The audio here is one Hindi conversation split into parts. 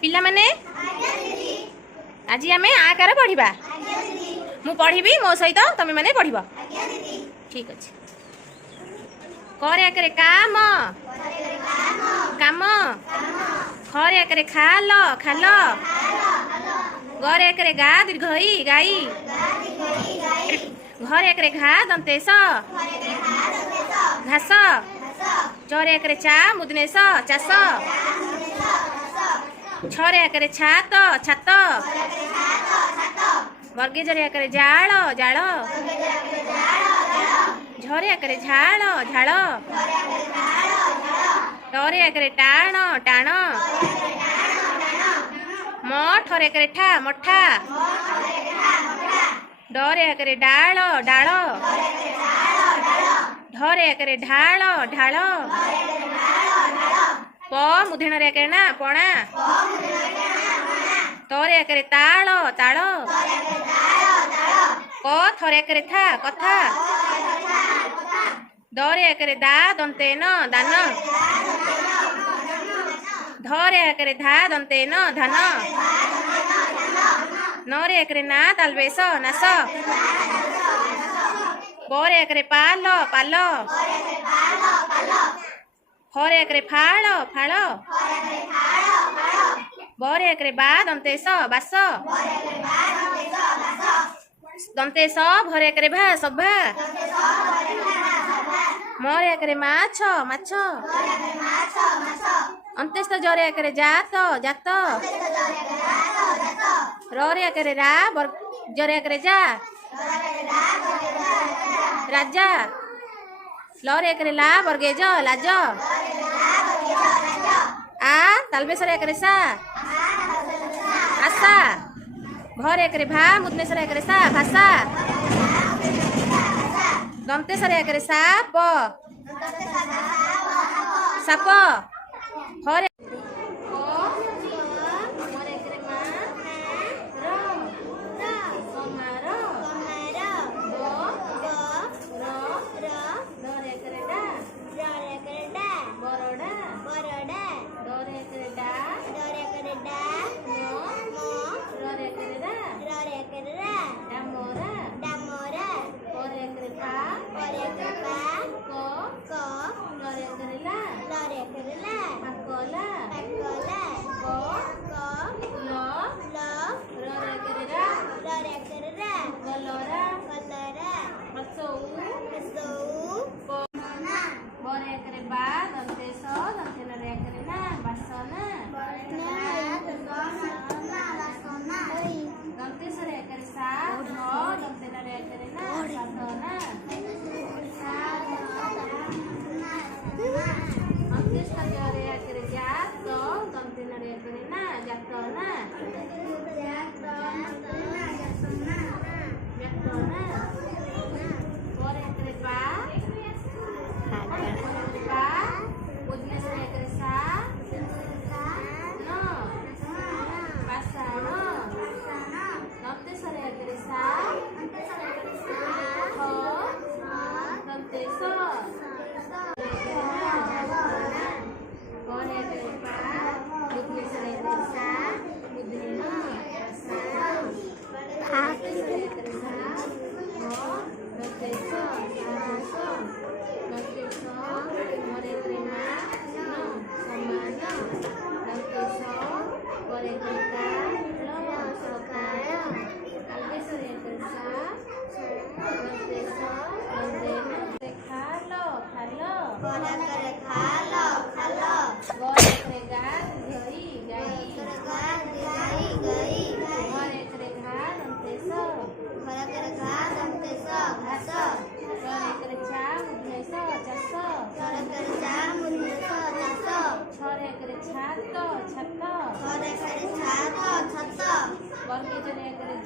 पिला माने आज आम आकार पढ़ा मु पढ़ी मो सहित तुम मैंने पढ़ ठीक अच्छे करे आकर काम काम खरे आकर खाल खाल गरे आकर गा दीर्घई गाई घरे आकर घा दंतेश घास चरे आकर चा मुदनेश चाष छरे आकर छात छात वर्गे जरे आकर जाल जाल झरे आकर झाल झाल टरे आकर टाण टाण मठरे आकर ठा मठा डरे आकर डाल डाल ढरे आकर ढाल ढाल प मुधेण रे आकर ना पणा तरे आकर ताल ताल क थरे आकर था कथा दरे आकर दा दंतेन दान धरे आकर धा दंतेन धान नरे आकर ना तालबेस नास बरे आकर पाल पाल हरे आकर फाल फाल बरे आकर बा दंतेश बास दंतेश भरे आकर भा सभा मरे आकर माछ माछ अंत्यस्थ जरे आकर जात जात रे आकर रा जरे आकर जा राजा लरे आकर ला बर्गेज लाज आ तालबेसरे आकर सा आशा भरे आकर भा मुदनेसरे आकर सा भाषा दंतेसरे आकर साप साप हरे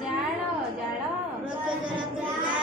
जाल जाल